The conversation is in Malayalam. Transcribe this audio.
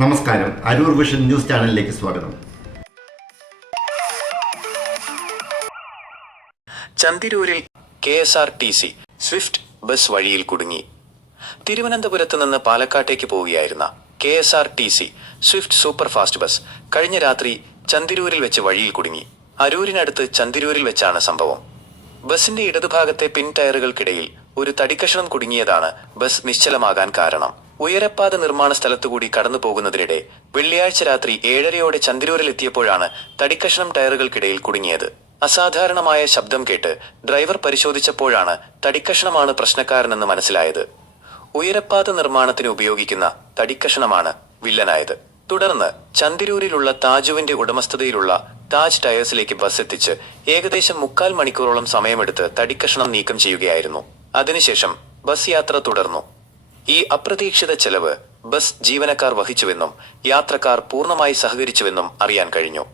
നമസ്കാരം. അരൂർ വിഷൻ ന്യൂസ് ചാനലിലേക്ക് സ്വാഗതം. ചന്തിരൂരിൽ K S R T C swift bus വഴിയിൽ കുടുങ്ങി. തിരുവനന്തപുരത്ത് നിന്ന് പാലക്കാട്ടേക്ക് പോവുകയായിരുന്ന K S R T C swift super fast bus കഴിഞ്ഞ രാത്രി ചന്തിരൂരിൽ വെച്ച് വഴിയിൽ കുടുങ്ങി. അരൂരിനടുത്ത് ചന്തിരൂരിൽ വെച്ചാണ് സംഭവം. ബസിന്റെ ഇടതുഭാഗത്തെ പിൻ ടയറുകൾക്കിടയിൽ ഒരു തടിക്കഷണം കുടുങ്ങിയതാണ് ബസ് നിശ്ചലമാകാൻ കാരണം. ഉയരപ്പാത നിർമ്മാണ സ്ഥലത്തുകൂടി കടന്നു പോകുന്നതിനിടെ വെള്ളിയാഴ്ച രാത്രി ഏഴരയോടെ ചന്ദ്രൂരിൽ എത്തിയപ്പോഴാണ് തടിക്കഷണം ടയറുകൾക്കിടയിൽ കുടുങ്ങിയത്. അസാധാരണമായ ശബ്ദം കേട്ട് ഡ്രൈവർ പരിശോധിച്ചപ്പോഴാണ് തടിക്കഷണമാണ് പ്രശ്നക്കാരനെന്ന് മനസ്സിലായത്. ഉയരപ്പാത നിർമ്മാണത്തിന് ഉപയോഗിക്കുന്ന തടിക്കഷണമാണ് വില്ലനായത്. തുടർന്ന് ചന്തിരൂരിലുള്ള താജുവിന്റെ ഉടമസ്ഥതയിലുള്ള താജ് ടയേഴ്സിലേക്ക് ബസ് എത്തിച്ച് ഏകദേശം മുക്കാൽ മണിക്കൂറോളം സമയമെടുത്ത് തടിക്കഷണം നീക്കം ചെയ്യുകയായിരുന്നു. അതിനുശേഷം ബസ് യാത്ര തുടർന്നു. ഈ അപ്രതീക്ഷിത ചെലവ് ബസ് ജീവനക്കാർ വഹിച്ചുവെന്നും യാത്രക്കാർ പൂർണമായി സഹകരിച്ചുവെന്നും അറിയാൻ കഴിഞ്ഞു.